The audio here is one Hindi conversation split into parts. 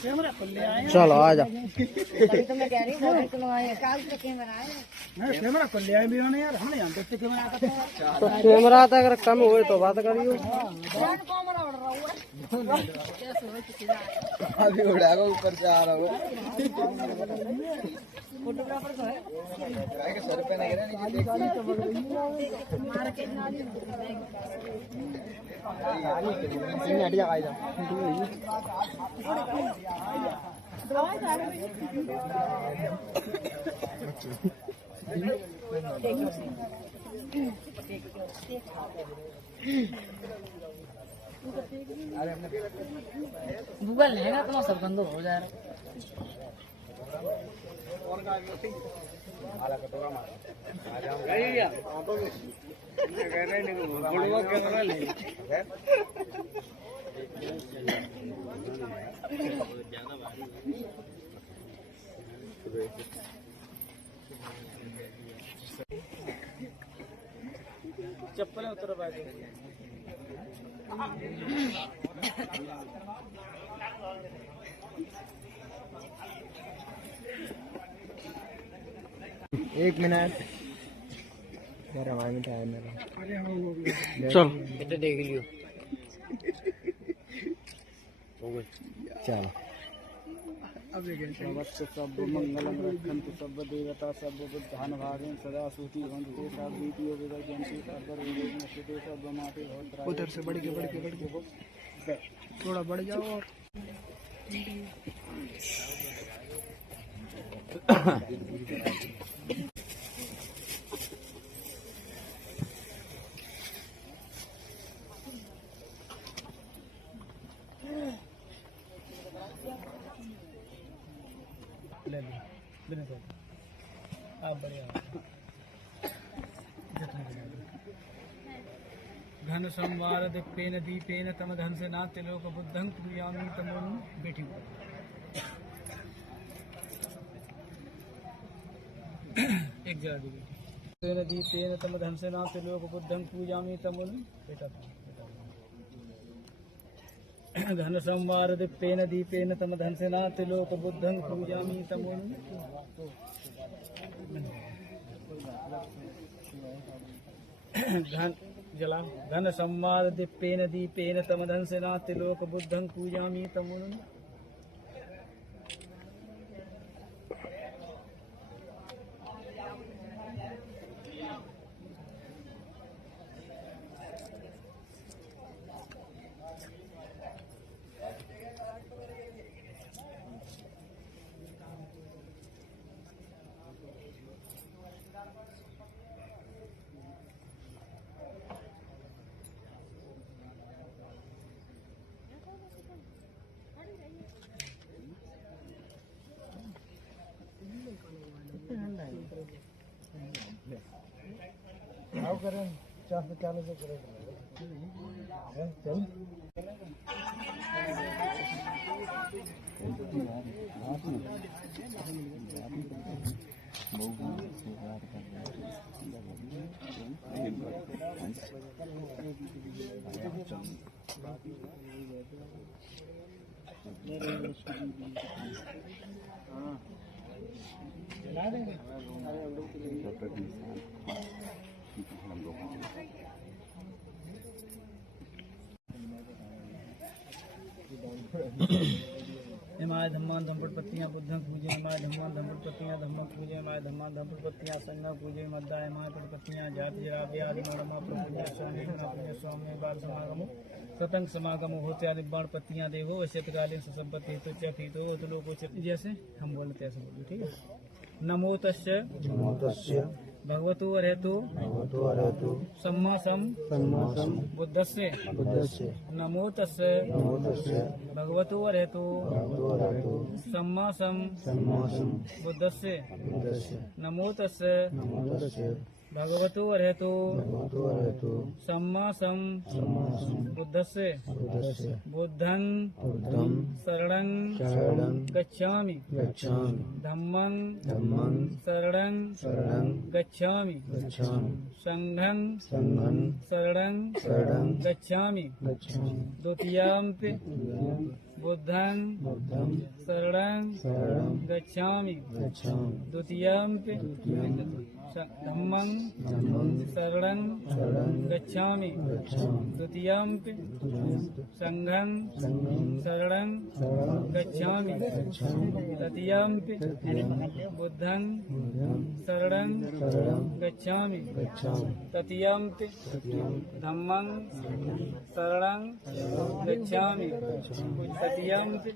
चलो आ जा। तो मैं कह रही हूँ कैमरा तो कैमरा तो अगर कम हुए तो बात करियो। अभी उड़ाएगा ऊपर से आ रहा हो। फोटोग्राफर को है सर पे नहीं गूगल लेगा तो सब बंद हो जा रहा चप्पल उतर पाए। एक मिनट मेरा भाई में टाइम मेरा चल कितने देख लियो चलो सब मंगलम रक्षन्तु सब देवता सब बुद्धान भागेन सदा सूति भवन्तु सब वीतियो विवर्जन्ति सर्वर विवेकनश्यते सब माते भवत्राय। उधर से बढ़ के थोड़ा बढ़ जाओ और ले लो बिना तो आप बढ़िया घन संवार दीपेन दीपेन तम धन से नात्य लोक बुद्धं पूजामि तमोन बेटी एक जगह दीपेन दीपेन तम धन से नात्य लोक बुद्धं पूजामि तमोन बेटा घन संवार दीपेन दीपेन तम धन से नात्य लोक बुद्धं पूजामि तमोन घन जला घन संवार दीपेन दीपेन तम धन से नात्य लोक बुद्धं पूजामि तमोन। आओ करें 440 से करें चल चला देंगे हिमाय धम्मान धम्पट पत्तियां बुद्धं पूजे हिमाय धम्मान धम्पट पत्तियां धम्म पूजे हिमाय धम्मान धम्पट पत्तियां संज्ञा पूजे मद्दा हिमाय पट पत्तियां जाति जराव्य आदि मनोरमा प्रपूजा स्वामी पुण्य स्वामी बाल समागमो सतंग समागमो होते निब्बाण पत्तियां देवो वैश्यकालीन सुसंपत्ति तो चथितो लोको जैसे हम बोलते ऐसे बोलो ठीक है। नमो तस्य भगवतो अरहतो सम्मा सम बुद्धस्य नमो तस्य भगवतो अरहतो सम्मा सम बुद्धस्य नमो तस्य भगवतो अरहतो सम्मा सम बुद्धस्य बुद्धं शरणं गच्छामि धम्मं शरणं गच्छामि संघं शरणं गच्छामि द्वितीयाम्पि बुद्धं शरणं गच्छामि द्वितीयम्पि धम्मं शरणं गच्छामि तृतीयम्पि संघं शरणं गच्छामि तृतीयम्पि बुद्धं शरणं गच्छामि तृतीयम्पि धम्मं शरणं गच्छामि तृतीयम्पि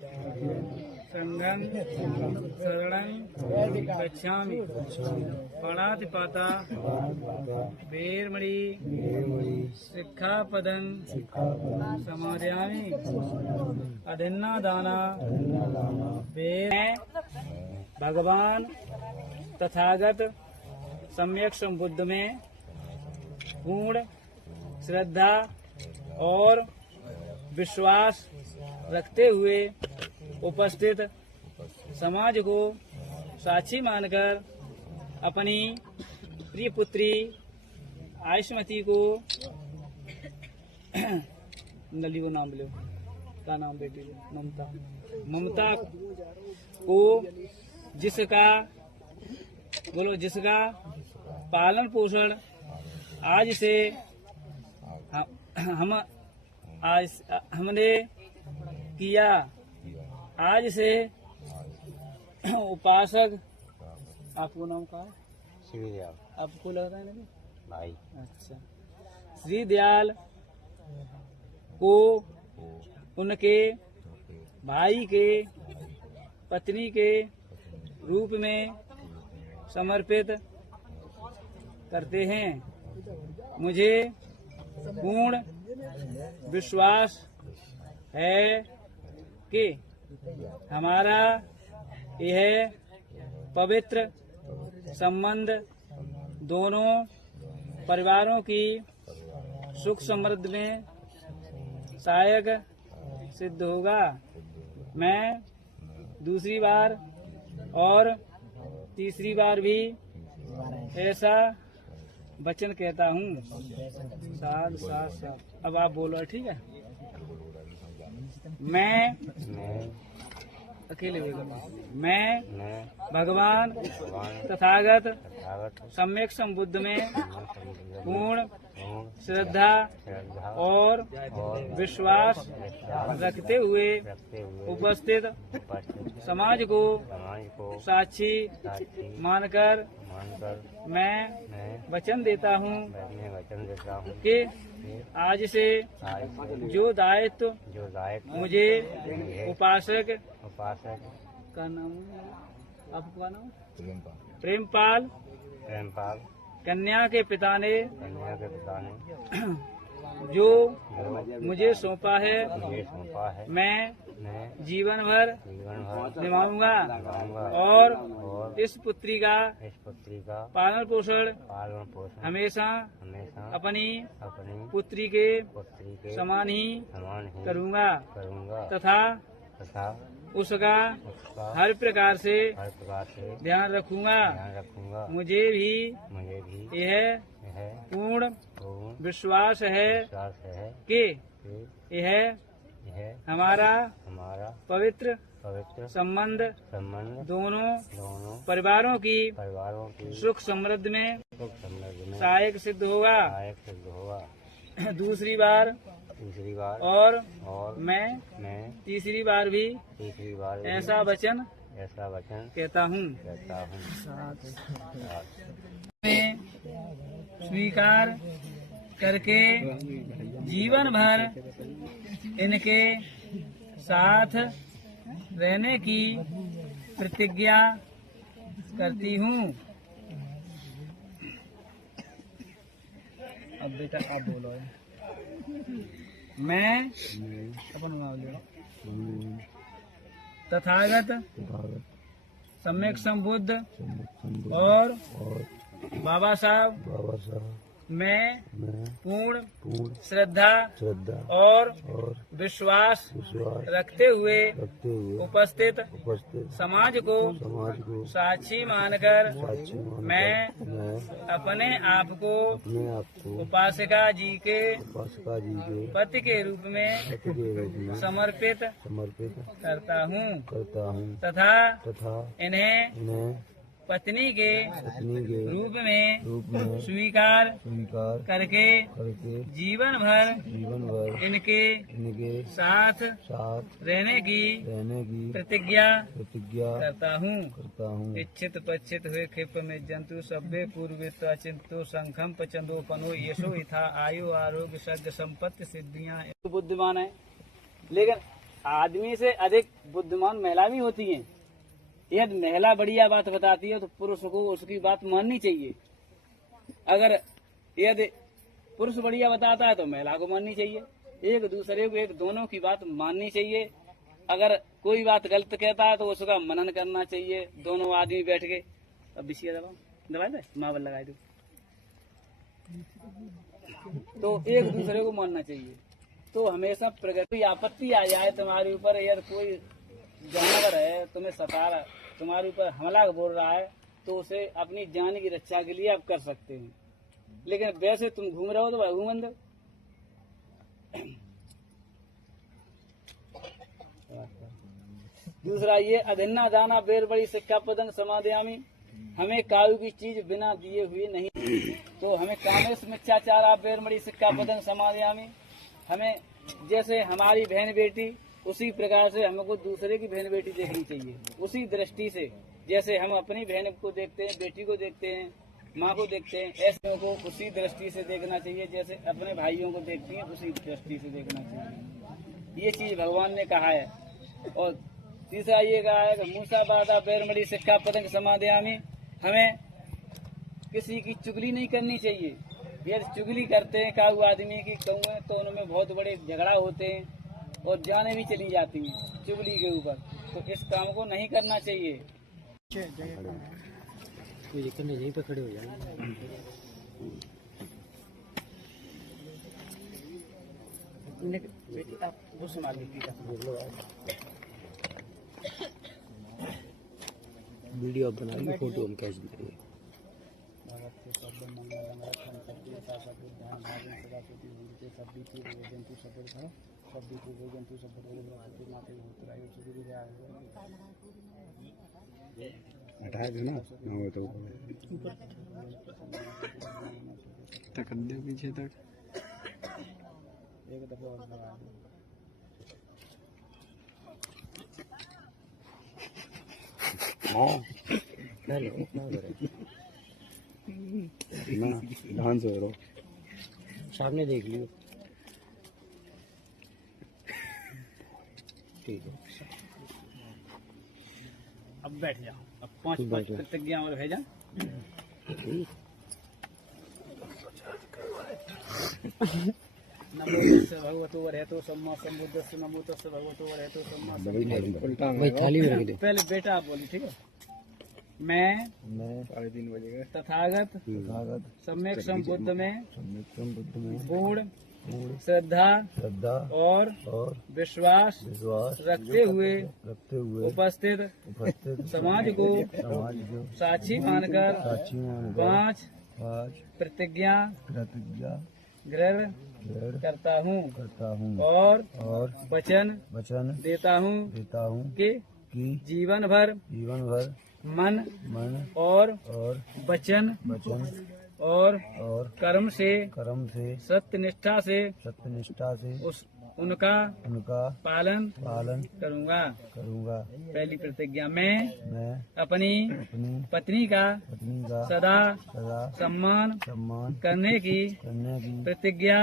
संघं शरणं गच्छामि पाणातिपाता वेरमणि सिक्खापदं समादयामि अदिन्नादाना भगवान तथागत सम्यक संबुद्ध में पूर्ण श्रद्धा और विश्वास रखते हुए उपस्थित समाज को साक्षी मानकर अपनी प्रिय पुत्री आयुष्मती को नली वो नाम लो क्या नाम बेटी ममता ममता को जिसका पालन पोषण आज से हमने किया। आज से उपासक आपको नाम का श्री दयाल आपको लग रहा है ना भाई? अच्छा, श्री दयाल को उनके भाई के पत्नी के रूप में समर्पित करते हैं। मुझे पूर्ण विश्वास है कि हमारा यह पवित्र संबंध दोनों परिवारों की सुख समृद्धि में सहायक सिद्ध होगा। मैं दूसरी बार और तीसरी बार भी ऐसा वचन कहता हूँ। साथ साथ साथ अब आप बोलो, ठीक है? मैं अकेले मैं भगवान तथागत सम्यक संबुद्ध में पूर्ण श्रद्धा और विश्वास रखते हुए उपस्थित समाज को साक्षी मानकर मैं वचन देता हूँ कि आज से जो दायित्व मुझे उपासक का नाम आपका नाम प्रेमपाल कन्या के पिता ने जो मुझे सौंपा है मैं जीवन भर निभाऊंगा और इस पुत्री का पालन पोषण हमेशा अपनी पुत्री के समान ही करूंगा तथा उसका हर प्रकार से ध्यान रखूंगा। मुझे भी यह पूर्ण विश्वास है कि यह हमारा पवित्र संबंध दोनों परिवारों की सुख समृद्धि में सहायक सिद्ध होगा। दूसरी बार और मैं तीसरी बार भी ऐसा वचन कहता हूँ। मैं स्वीकार करके जीवन भर इनके साथ रहने की प्रतिज्ञा करती हूँ। अब बेटा आप बोलो। मैं अपन तथागत सम्यक संबुद्ध और बाबा साहब मैं मैं पूर्ण पूर्ण श्रद्धा श्रद्धा और और विश्वास विश्वास रखते हुए रखते हुए उपस्थित उपस्थित समाज को समाज को साक्षी मानकर साक्षी मानकर मैं अपने आप को अपने आप को उपासिका जी के उपासका जी के पति के रूप में पति के रूप में समर्पित समर्पित करता हूँ करता हूँ तथा तथा इन्हें इन्हें पत्नी के पत्नी के रूप रूप में स्वीकार स्वीकार करके करके जीवन भर जीवन भर इनके इनके साथ साथ रहने की प्रतिज्ञा प्रतिज्ञा करता हूँ। करता हूँ। इच्छित पच्छित हुए क्षिप में जंतु सभ्य पूर्वित अचिंतो संखम पचंदोपनो यशो इथा आयु आरोग्य सज्ज संपत्ति सिद्धियाँ। बुद्धिमान है, लेकिन आदमी से अधिक बुद्धिमान महिला भी होती है। यदि महिला बढ़िया बात बताती है तो पुरुष को उसकी बात माननी चाहिए। अगर यदि पुरुष बढ़िया बताता है तो महिला को माननी चाहिए। एक दूसरे को, एक दोनों की बात माननी चाहिए। अगर कोई बात गलत कहता है तो उसका मनन करना चाहिए। दोनों आदमी बैठ के, अब विषय दबा दे मावल लगाए दो, तो एक दूसरे को मानना चाहिए। तो हमेशा प्रगति आपत्ति आ जाए तुम्हारे ऊपर, यदि कोई जानवर है तुम्हें सता रहा, तुम्हारे ऊपर हमला बोल रहा है, तो उसे अपनी जान की रक्षा के लिए आप कर सकते हैं। लेकिन वैसे तुम घूम रहे हो तो भाई घूमन दो। दूसरा ये अधन्ना दाना बेर बड़ी सिक्का पदंग समादयामी, हमें कायु की चीज बिना दिए हुए नहीं। तो हमें कामेश मिथ्याचार बेर बड़ी सिक्का पदंग समादयामी, हमें जैसे हमारी बहन बेटी उसी प्रकार से हमको दूसरे की बहन बेटी देखनी चाहिए। उसी दृष्टि से जैसे हम अपनी बहन को देखते हैं, बेटी को देखते हैं, माँ को देखते हैं, ऐसे को उसी दृष्टि से देखना चाहिए। जैसे अपने भाइयों को देखती हैं उसी दृष्टि से देखना चाहिए। ये चीज भगवान ने कहा है। और तीसरा ये कहा है कि मूसा बादा बैरमड़ी सिक्का पतंग समादयामी, हमें किसी की चुगली नहीं करनी चाहिए। यदि चुगली करते हैं काऊ आदमी की कहूँ तो उनमें बहुत बड़े झगड़ा होते हैं और जाने भी चली जाती हैं चुगली के ऊपर। तो इस काम को नहीं करना चाहिए। यहीं पे खड़े हो जाए। बेटी आप वो संभाल वीडियो बना ली, फोटो हम कैसे दिखाएंगे। हटाया दो ना, वो तो तक दे पीछे तक। एक दफा और लगा दो। डांस हो रहा, सामने देख लियो। ठीक है, अब बैठ जाओ। अब 5 प्रतिज्ञा और भेजा। नमो तस्से भगवतो वरेतो सम्मा सम्बुद्धस्स, नमो तस्से भगवतो वरेतो सम्मा सम्बुद्धस्स। थाली में रख दे। पहले बेटा आप बोली, ठीक है। मैं 3:30 बजे तथागत सम्यक संबुद्ध में पूर्ण श्रद्धा और विश्वास रखते हुए उपस्थित समाज को साक्षी मानकर 5 प्रतिज्ञा ग्रहण करता हूँ और वचन देता हूँ कि जीवन भर मन और वचन और कर्म से सत्यनिष्ठा से उनका पालन करूँगा। पहली प्रतिज्ञा, मैं अपनी पत्नी का सदा सम्मान करने की प्रतिज्ञा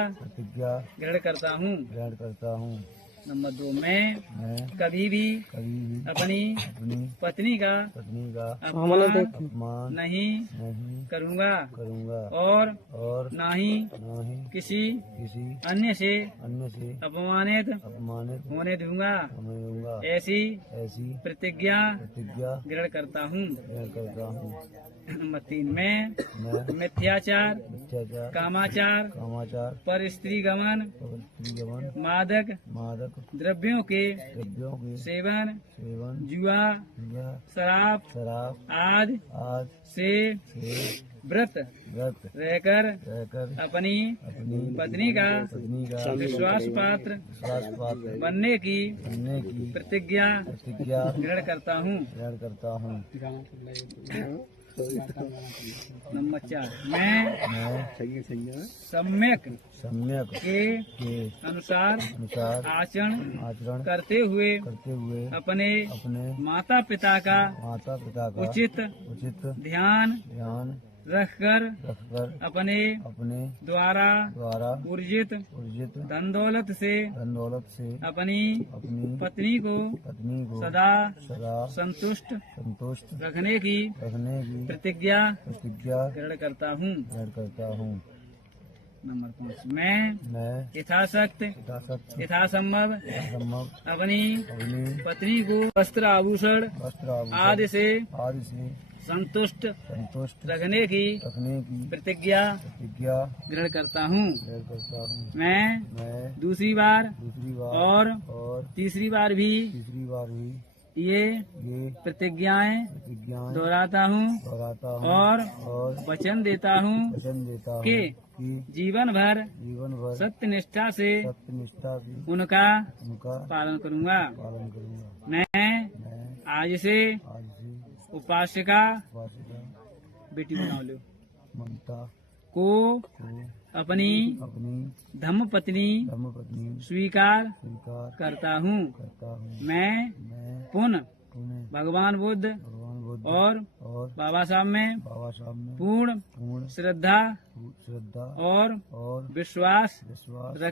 ग्रहण करता हूँ। नंबर 2, मैं कभी भी अपनी पत्नी का अपमान नहीं करूँगा और न ही किसी अन्य से अपमानित होने दूंगा। ऐसी प्रतिज्ञा ग्रहण करता हूँ। नंबर 3, मैं मिथ्याचार, कामाचार, पर स्त्री गमन, मादक द्रव्यों के सेवन, जुआ, शराब आदि से व्रत रहकर अपनी पत्नी का विश्वास पात्र बनने की प्रतिज्ञा ग्रहण करता हूँ। नंबर 4, मैं सम्यक के अनुसार आचरण करते हुए अपने माता पिता का उचित ध्यान रखकर अपने द्वारा उर्जित धन दौलत से अपनी पत्नी को सदा संतुष्ट रखने की प्रतिज्ञा ग्रहण करता हूँ। नंबर 5, मैं यथासंभव अपनी पत्नी को वस्त्र आभूषण आदि से संतुष्ट रखने की प्रतिज्ञा ग्रहण करता हूँ। मैं दूसरी बार और तीसरी बार भी ये प्रतिज्ञाएं दोहराता हूँ और वचन देता हूँ कि जीवन भर सत्यनिष्ठा से उनका पालन करूँगा। मैं आज से उपासिका बेटी बना लो को अपनी धम्म पत्नी स्वीकार करता हूँ। मैं पुनः भगवान बुद्ध और बाबा साहब में पूर्ण श्रद्धा और विश्वास रख